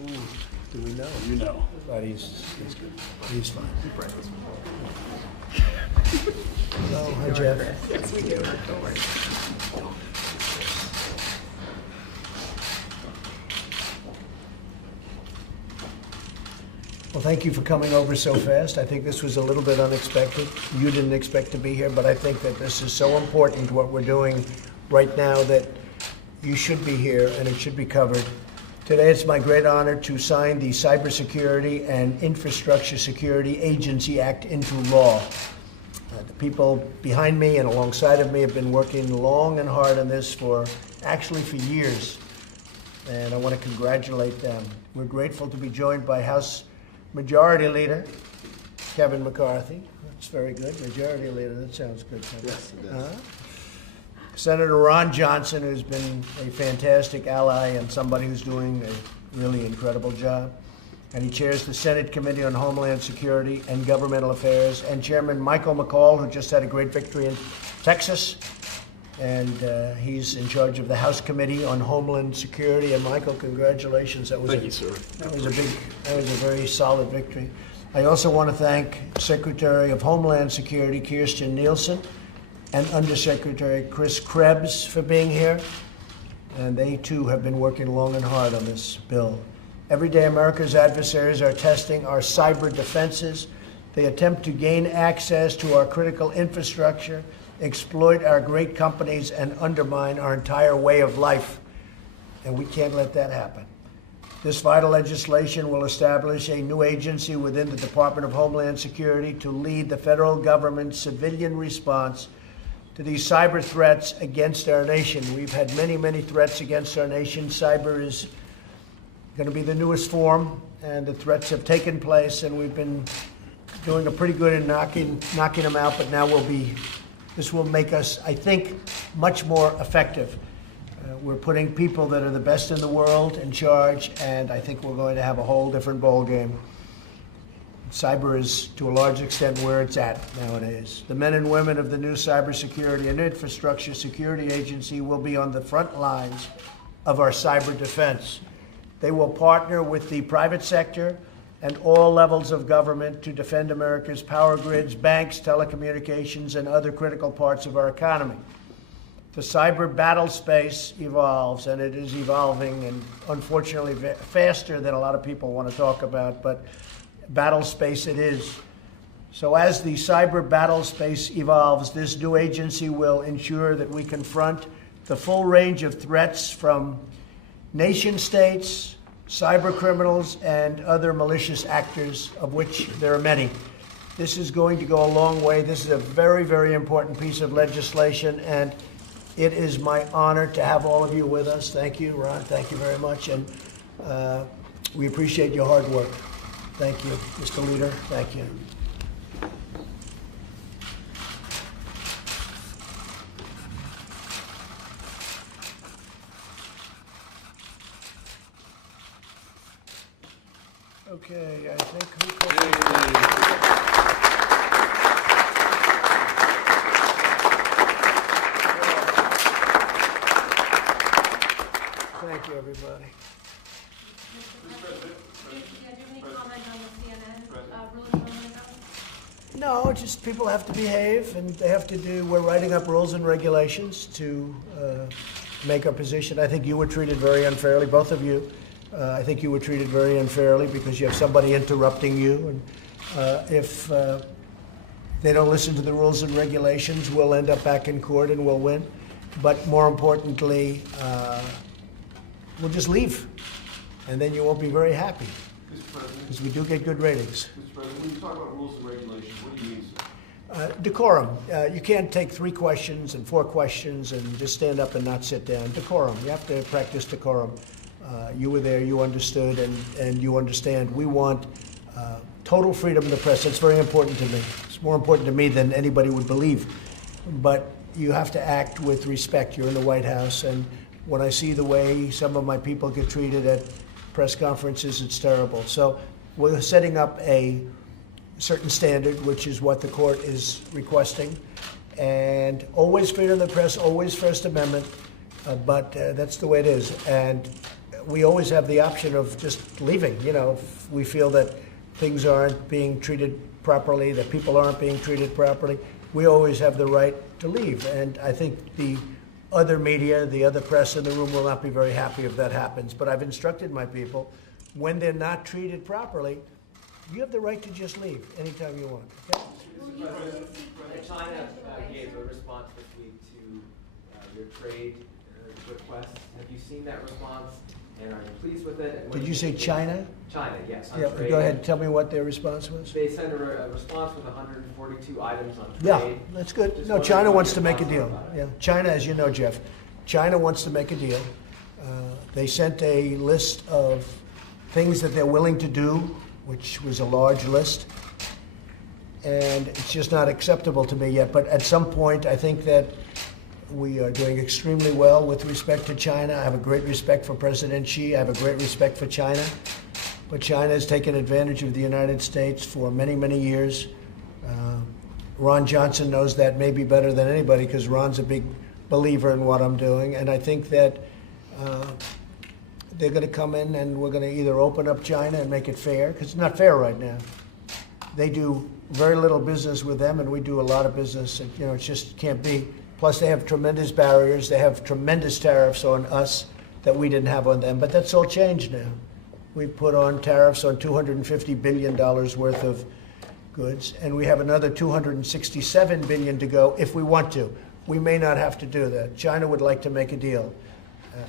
Ooh, do we know? You know. But he's good. He's fine. Hello, hi Jeff. Yes, we do. Don't worry. Well, thank you for coming over so fast. I think this was a little bit unexpected. You didn't expect to be here, but I think that this is so important, what we're doing right now, that you should be here and it should be covered. Today, it's my great honor to sign the Cybersecurity and Infrastructure Security Agency Act into law. The people behind me and alongside of me have been working long and hard on this for years, and I want to congratulate them. We're grateful to be joined by House Majority Leader Kevin McCarthy. That's very good. Majority Leader, that sounds good. Yes, it does. Senator Ron Johnson, who's been a fantastic ally and somebody who's doing a really incredible job. And he chairs the Senate Committee on Homeland Security and Governmental Affairs. And Chairman Michael McCall, who just had a great victory in Texas. And he's in charge of the House Committee on Homeland Security. And Michael, congratulations. Thank you, sir. That was a very solid victory. I also want to thank Secretary of Homeland Security Kirstjen Nielsen and Undersecretary Chris Krebs for being here. And they too have been working long and hard on this bill. Every day, America's adversaries are testing our cyber defenses. They attempt to gain access to our critical infrastructure, exploit our great companies, and undermine our entire way of life. And we can't let that happen. This vital legislation will establish a new agency within the Department of Homeland Security to lead the federal government's civilian response to these cyber threats against our nation. We've had many, many threats against our nation. Cyber is going to be the newest form, and the threats have taken place, and we've been doing a pretty good in knocking them out, but now this will make us, I think, much more effective. We're putting people that are the best in the world in charge, and I think we're going to have a whole different ballgame. Cyber is, to a large extent, where it's at nowadays. The men and women of the new Cybersecurity and Infrastructure Security Agency will be on the front lines of our cyber defense. They will partner with the private sector and all levels of government to defend America's power grids, banks, telecommunications, and other critical parts of our economy. The cyber battle space evolves, and it is evolving, and unfortunately faster than a lot of people want to talk about, but battle space it is. So as the cyber battle space evolves, this new agency will ensure that we confront the full range of threats from nation states, cyber criminals, and other malicious actors, of which there are many. This is going to go a long way. This is a very, very important piece of legislation, and it is my honor to have all of you with us. Thank you, Ron. Thank you very much, and we appreciate your hard work. Thank you, Mr. Leader. Thank you. Okay, I think Thank you, everybody. Do you have any comment on the CNN rules on the government? No, just people have to behave, and they have to do, we're writing up rules and regulations to make our position. I think you were treated very unfairly, both of you. I think you were treated very unfairly because you have somebody interrupting you, and if they don't listen to the rules and regulations, we'll end up back in court and we'll win. But more importantly, we'll just leave, and then you won't be very happy, because we do get good ratings. Mr. President, when you talk about rules and regulations, what do you mean, sir? Decorum. You can't take 3 questions and 4 questions and just stand up and not sit down. Decorum. You have to practice decorum. You were there, you understood, and you understand. We want total freedom of the press. That's very important to me. It's more important to me than anybody would believe. But you have to act with respect. You're in the White House, and when I see the way some of my people get treated at press conferences, it's terrible. So we're setting up a certain standard, which is what the court is requesting. And always freedom of the press, always First Amendment, but that's the way it is. And we always have the option of just leaving. You know, if we feel that things aren't being treated properly, that people aren't being treated properly, we always have the right to leave. And I think the other media, the other press in the room will not be very happy if that happens. But I've instructed my people, when they're not treated properly, you have the right to just leave anytime you want. Okay? China gave a response this week to your trade request. Have you seen that response? And are you pleased with it? And what Did do you say think? China? China, yes. On Yeah, trade. go ahead. Tell me what their response was. They sent a response with 142 items on trade. Yeah, that's good. Just No, wondering China what wants your to make a thoughts are deal. about it. Yeah, China, as you know, Jeff, China wants to make a deal. They sent a list of things that they're willing to do, which was a large list. And it's just not acceptable to me yet. But at some point, I think that we are doing extremely well with respect to China. I have a great respect for President Xi. I have a great respect for China. But China has taken advantage of the United States for many, many years. Ron Johnson knows that maybe better than anybody because Ron's a big believer in what I'm doing. And I think that they're going to come in and we're going to either open up China and make it fair, because it's not fair right now. They do very little business with them, and we do a lot of business. And, you know, it just can't be. Plus, they have tremendous barriers. They have tremendous tariffs on us that we didn't have on them. But that's all changed now. We've put on tariffs on $250 billion worth of goods, and we have another $267 billion to go if we want to. We may not have to do that. China would like to make a deal.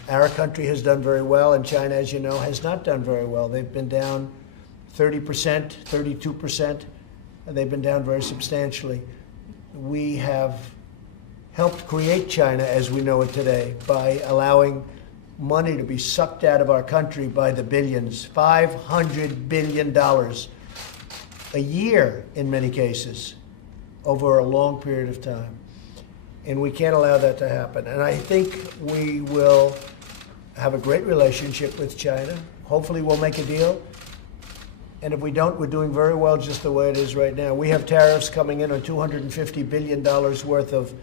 Our country has done very well, and China, as you know, has not done very well. They've been down 30%, 32%, and they've been down very substantially. We have helped create China as we know it today by allowing money to be sucked out of our country by the billions, $500 billion a year in many cases, over a long period of time. And we can't allow that to happen. And I think we will have a great relationship with China. Hopefully we'll make a deal. And if we don't, we're doing very well just the way it is right now. We have tariffs coming in on $250 billion worth of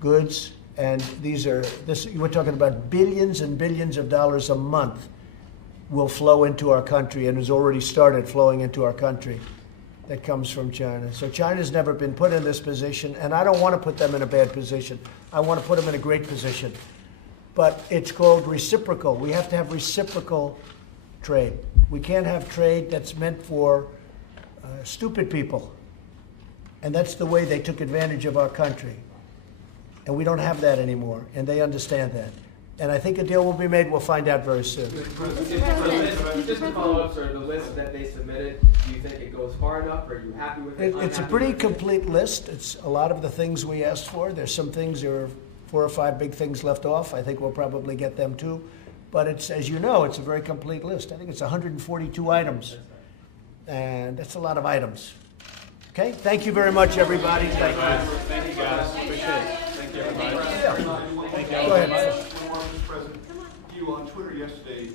goods. And we're talking about billions and billions of dollars a month will flow into our country and has already started flowing into our country that comes from China. So China's never been put in this position, and I don't want to put them in a bad position. I want to put them in a great position. But it's called reciprocal. We have to have reciprocal trade. We can't have trade that's meant for stupid people. And that's the way they took advantage of our country. And we don't have that anymore, and they understand that. And I think a deal will be made. We'll find out very soon. Just to follow up, sir, the list that they submitted, do you think it goes far enough? Are you happy with it? It's a Unhappy pretty with it? complete list. It's a lot of the things we asked for. There's some things, there are 4 or 5 big things left off. I think we'll probably get them too. But it's, as you know, it's a very complete list. I think it's 142 items. And that's a lot of items. Okay? Thank you very much, everybody. Thank you. Thank you, guys. Appreciate it. Thank you, everybody. Go ahead. One more, Mr. President. You on Twitter yesterday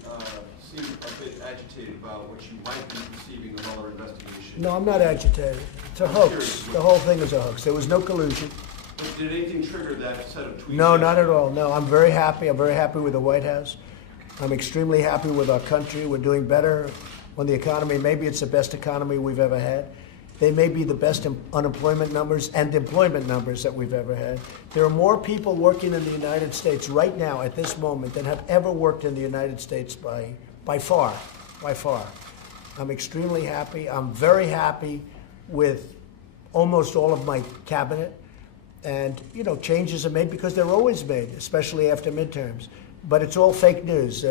seemed a bit agitated about what you might be perceiving a Mueller investigation. No, I'm not agitated. It's a hoax. The whole thing is a hoax. There was no collusion. But did anything trigger that set of tweets? No, not at all. No, I'm very happy. I'm very happy with the White House. I'm extremely happy with our country. We're doing better on the economy. Maybe it's the best economy we've ever had. They may be the best unemployment numbers and employment numbers that we've ever had. There are more people working in the United States right now at this moment than have ever worked in the United States by far. I'm extremely happy. I'm very happy with almost all of my cabinet. And, you know, changes are made because they're always made, especially after midterms. But it's all fake news.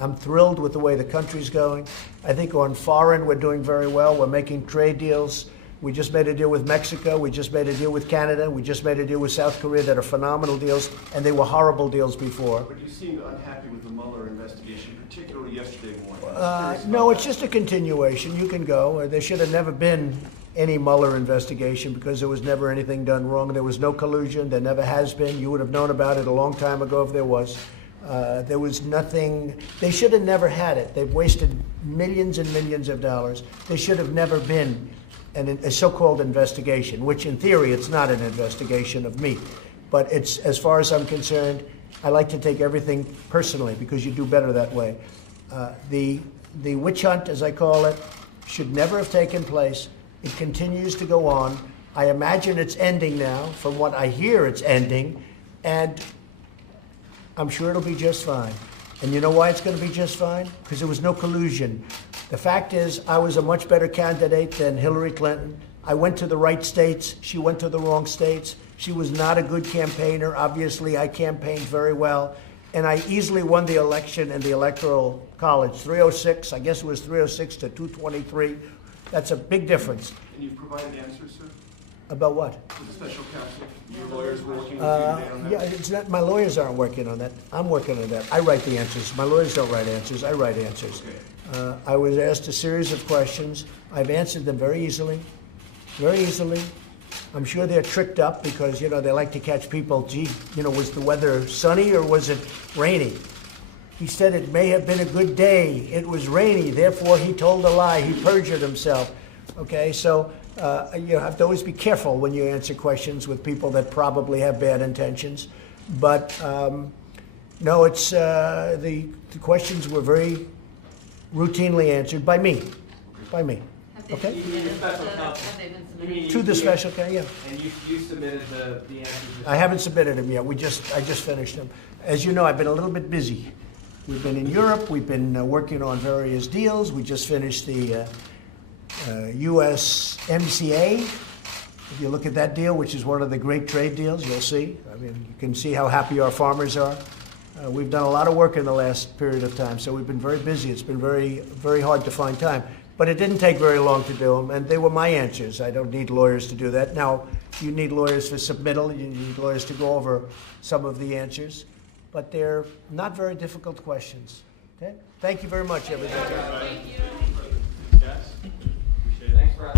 I'm thrilled with the way the country's going. I think on foreign, we're doing very well. We're making trade deals. We just made a deal with Mexico. We just made a deal with Canada. We just made a deal with South Korea that are phenomenal deals, and they were horrible deals before. But you seemed unhappy with the Mueller investigation, particularly yesterday morning. No, it's just a continuation. You can go. There should have never been any Mueller investigation because there was never anything done wrong. There was no collusion. There never has been. You would have known about it a long time ago if there was. There was nothing. They should have never had it. They've wasted millions and millions of dollars. There should have never been a so-called investigation, which in theory it's not an investigation of me. But it's, as far as I'm concerned, I like to take everything personally because you do better that way. The witch hunt, as I call it, should never have taken place. It continues to go on. I imagine it's ending now. From what I hear, it's ending. And I'm sure it'll be just fine. And you know why it's going to be just fine? Because there was no collusion. The fact is, I was a much better candidate than Hillary Clinton. I went to the right states. She went to the wrong states. She was not a good campaigner. Obviously, I campaigned very well. And I easily won the election in the Electoral College. 306, I guess it was 306 to 223. That's a big difference. And you've provided answers, sir, About what? to the special counsel? Your lawyers were working with you today on that? Yeah, it's not, my lawyers aren't working on that. I'm working on that. I write the answers. My lawyers don't write answers. I write answers. Okay. I was asked a series of questions. I've answered them very easily. Very easily. I'm sure they're tricked up because, you know, they like to catch people. Gee, you know, was the weather sunny or was it rainy? He said it may have been a good day. It was rainy. Therefore, he told a lie. He perjured himself. Okay, so you have to always be careful when you answer questions with people that probably have bad intentions. But no, it's the questions were very routinely answered by me. By me. Okay? You mean the special counsel? Have they been You mean To the you- special, yeah. And you submitted the answers? I haven't submitted them yet. I just finished them. As you know, I've been a little bit busy. We've been in Europe. We've been working on various deals. We just finished the USMCA. If you look at that deal, which is one of the great trade deals, you'll see. I mean, you can see how happy our farmers are. We've done a lot of work in the last period of time, so we've been very busy. It's been very, very hard to find time. But it didn't take very long to do them, and they were my answers. I don't need lawyers to do that. Now, you need lawyers for submittal. You need lawyers to go over some of the answers. But they're not very difficult questions. Okay? Thank you very much, everybody. Yes? Appreciate it. Thanks, Russ.